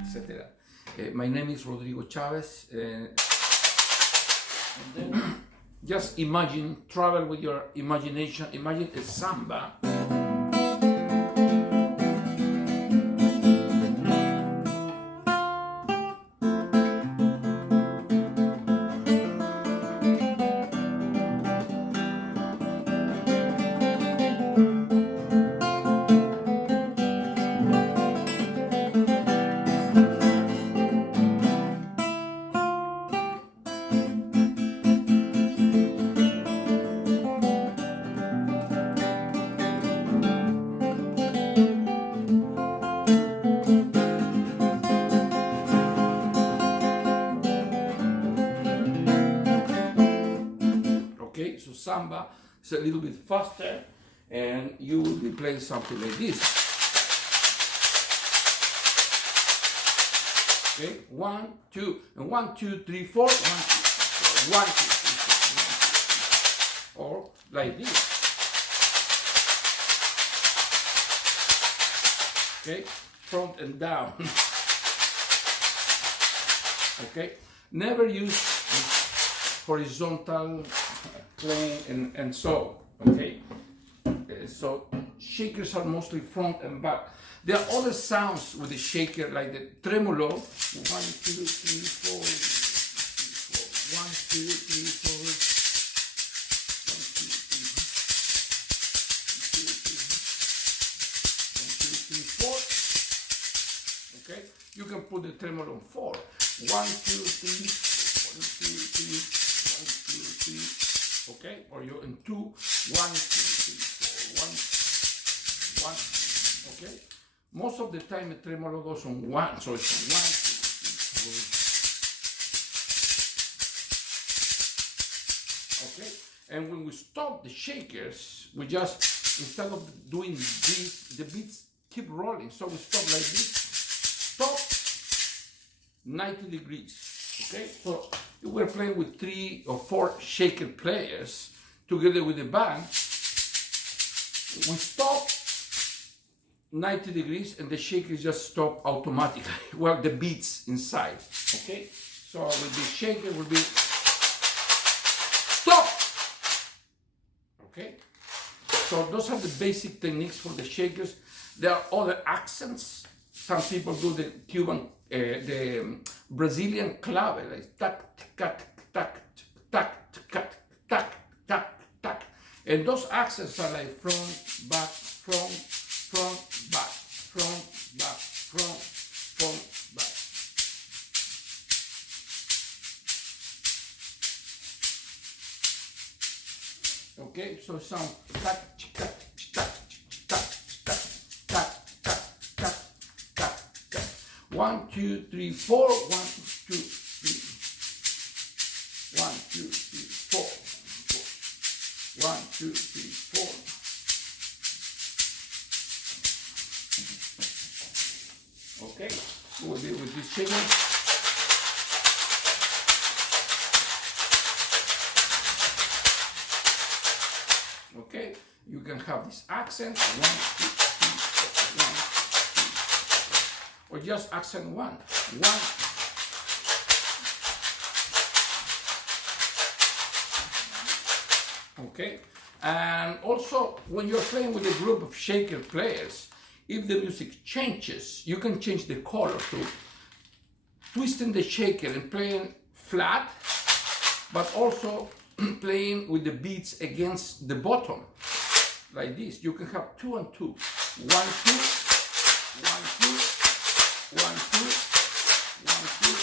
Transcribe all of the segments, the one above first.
etc. My name is Rodrigo Chavez, and then just imagine, travel with your imagination, imagine a samba. Okay, so samba is a little bit faster, and you will be playing something like this. Okay, 1, 2, and 1, 2, 3, 4, 1, 2, 4, 1, 2, 3, 4, 1, 2, or like this. Okay, front and down. Okay, never use horizontal playing and so. Okay, so shakers are mostly front and back. There are other sounds with the shaker, like the tremolo. 1, 2, 3, 4, 1, 2, 3, 4. 1, 2, 3, 4. Okay, you can put the tremolo on 4. 1, 2, 3, 1, 2, 3, 1, 2, 3. Okay, or you're in 2, 1, 2, 3, 4, 1, 1. Okay, most of the time the tremolo goes on 1, so it's on 1, 2, 3, 4. Okay, and when we stop the shakers, we just, instead of doing this, the beats keep rolling, so we stop like this. Stop 90 degrees. Okay, so we're playing with 3 or 4 shaker players together with the band. We stop 90 degrees and the shakers just stop automatically. Well, the beats inside. Okay, so with the shaker will be stop. Okay, so those are the basic techniques for the shakers. There are other accents. Some people do the Cuban, the Brazilian clave, like tac, tac, tac, tac, tac, tac, tac, tac. And those accents are like front, back, front, back, front, back, front, back. Okay, so sound tac, tac, tac, tac, tac, tac, tac, tac, tac, tac. 1, 2, 3, 4, 1, 2, 3. 1, 2, 3, 4, 4. 1, 2, 3, 4. Okay, we'll deal with this shaker. Okay, you can have this accent 1, 2, 3, 4, 1, 2, 3, 4. Or just accent 1, 1. Okay, and also when you're playing with a group of shaker players, if the music changes, you can change the color to twisting the shaker and playing flat, but also playing with the beats against the bottom, like this. You can have 2 and 2, 1, 2, 1, 2, 1, 2, 1, 2, 1, 2.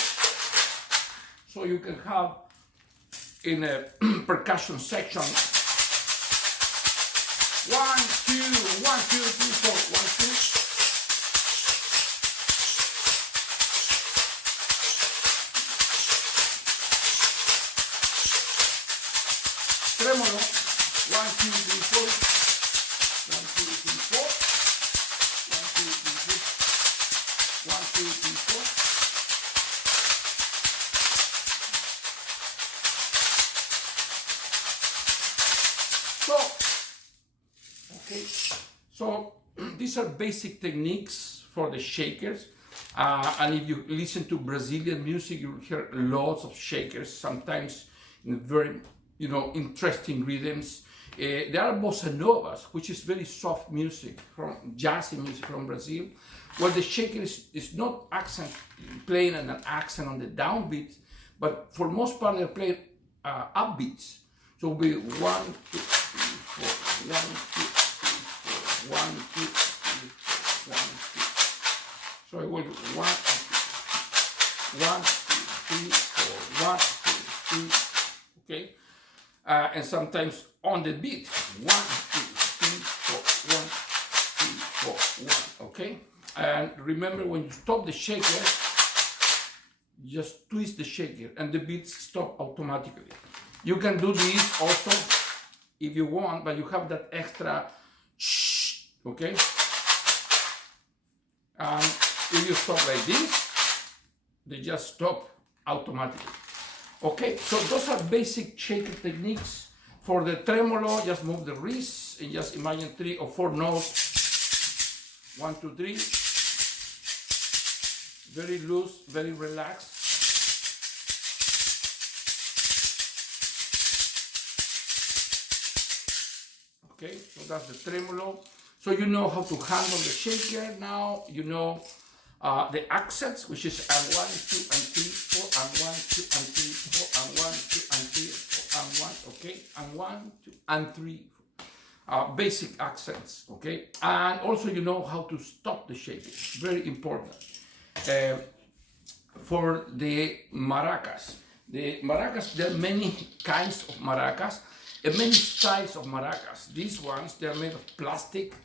So you can have in a percussion section 1, 2, 1, 2, 3, 4, 1, 2. Tremolo, 1, 2, 3, 4, 1, 2, 3, 4, 1, 2, 3, 4, 1, 2, 3, 4. So, okay, so these are basic techniques for the shakers. And if you listen to Brazilian music, you'll hear lots of shakers, sometimes in very, interesting rhythms. There are bossa novas, which is very soft music, from jazzy music from Brazil, where the shaker is not playing an accent on the downbeat, but for most part they're playing upbeats. So it'll be 1, 2, 3, 4, 1, 2, 3, 4, 1, 2, 3, 1, 2. So it will be 1, 2, 3, 4, 1, 2, 3, okay? And sometimes on the beat, 1, 2, 3, 4, 1, 2, 4, 1, okay? And remember, when you stop the shaker, just twist the shaker and the beats stop automatically. You can do this also if you want, but you have that extra shh, okay? And if you stop like this, they just stop automatically. Okay, so those are basic shaker techniques. For the tremolo, just move the wrist and just imagine 3 or 4 notes. 1, 2, 3. Very loose, very relaxed. Okay, so that's the tremolo. So you know how to handle the shaker now. You know the accents, which is 1, 2, and 3, 4, and 1, 2, and 3, 4, and 1, 2, and 3, 4, and 1, okay, and 1, 2, and 3, 4. Basic accents, okay, and also you know how to stop the shaking. Very important. For the maracas, there are many kinds of maracas and many styles of maracas. These ones, they are made of plastic.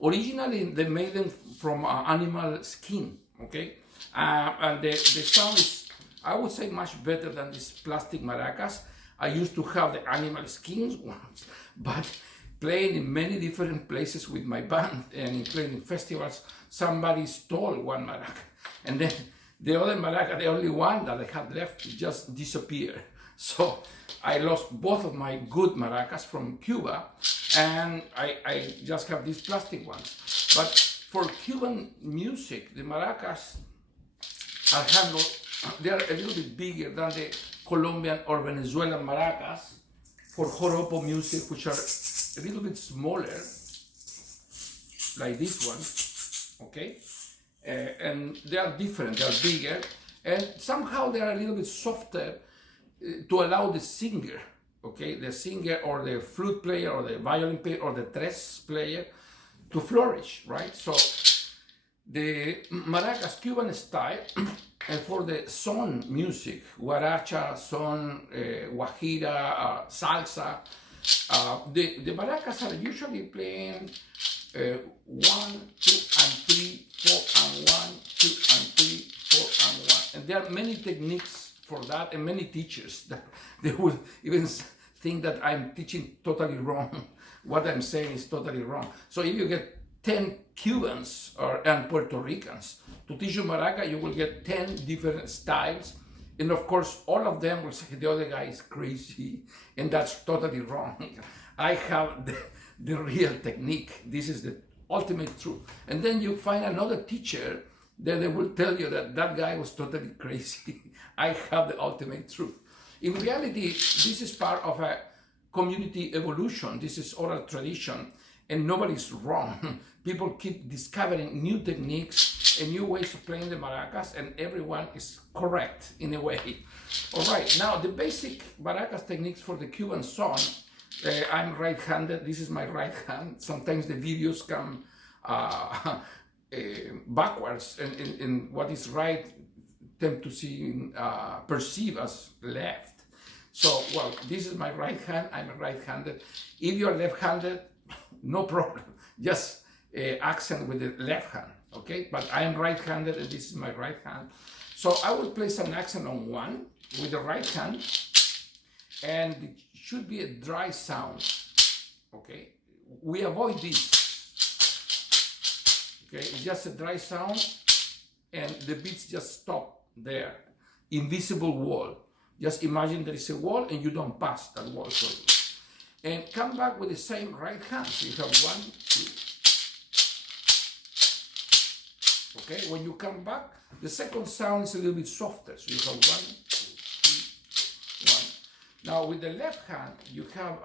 Originally, they made them from animal skin, okay? And the sound is, I would say, much better than these plastic maracas. I used to have the animal skins ones, but playing in many different places with my band and playing in festivals, somebody stole one maraca. And then the other maraca, the only one that I had left, just disappeared. So I lost both of my good maracas from Cuba, and I just have these plastic ones. But for Cuban music, the maracas are handled, they are a little bit bigger than the Colombian or Venezuelan maracas. For joropo music, which are a little bit smaller, like this one, okay? And they are different, they are bigger, and somehow they are a little bit softer to allow the singer, okay, the singer or the flute player or the violin player or the tres player to flourish, right? So the maracas Cuban style, and for the son music, guaracha, son, guajira, salsa, the maracas are usually playing 1, 2, and 3, 4, and 1, 2, and 3, 4, and 1. And there are many techniques for that, and many teachers that they will even think that I'm teaching totally wrong. What I'm saying is totally wrong. So if you get 10 Cubans and Puerto Ricans to teach you maraca, you will get 10 different styles. And of course, all of them will say the other guy is crazy, and that's totally wrong. I have the real technique. This is the ultimate truth. And then you find another teacher that they will tell you that that guy was totally crazy. I have the ultimate truth. In reality, this is part of a community evolution. This is oral tradition, and nobody's wrong. People keep discovering new techniques and new ways of playing the maracas, and everyone is correct in a way. All right, now the basic maracas techniques for the Cuban son. I'm right-handed. This is my right hand. Sometimes the videos come backwards, and what is right tend to see perceive as left. So, well, this is my right hand. I'm right-handed. If you're left-handed, no problem. Just accent with the left hand, okay? But I am right-handed, and this is my right hand. So I will place an accent on 1 with the right hand, and it should be a dry sound, okay? We avoid this, okay? It's just a dry sound, and the beats just stop there. Invisible wall. Just imagine there is a wall, and you don't pass that wall. And come back with the same right hand. So you have 1, 2, Okay, when you come back, the second sound is a little bit softer. So you have 1, 2, 3, 1. Now with the left hand, you have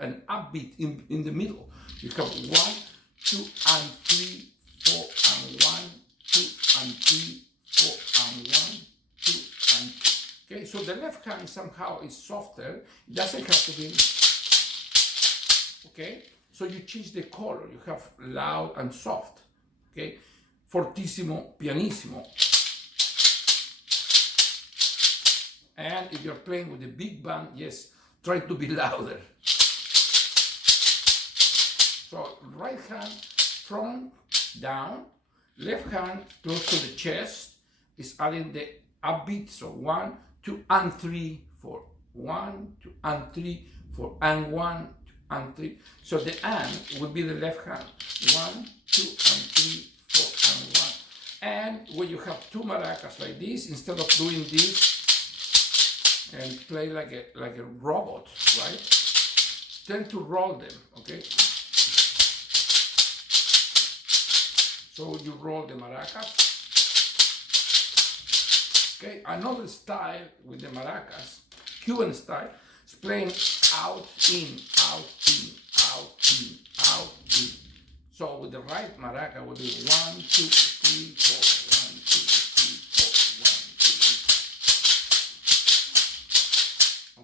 an upbeat in the middle. You have 1, 2, and 3, 4, and 1, 2, and 3, 4, and 1, 2, and 3. Okay, so the left hand somehow is softer. It doesn't have to be. Okay, so you change the color. You have loud and soft. Okay, fortissimo, pianissimo. And if you're playing with a big band, yes, try to be louder. So right hand front, down, left hand close to the chest is adding the upbeat. So 1, 2, and 3, 4. 1, 2, and 3, 4. And 1, 2, and 3. So the and would be the left hand. 1, 2, and 3, 4, and 1. And when you have two maracas like this, instead of doing this and play like a robot, right? Tend to roll them, okay? So you roll the maracas. Okay, another style with the maracas, Cuban style, is playing out, in, out, in, out, in, out, in. So with the right maraca will be 1, 2, 3, 4, 1, 2, 3, 4, 1, 2,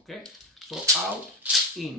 3. Okay, so out, in,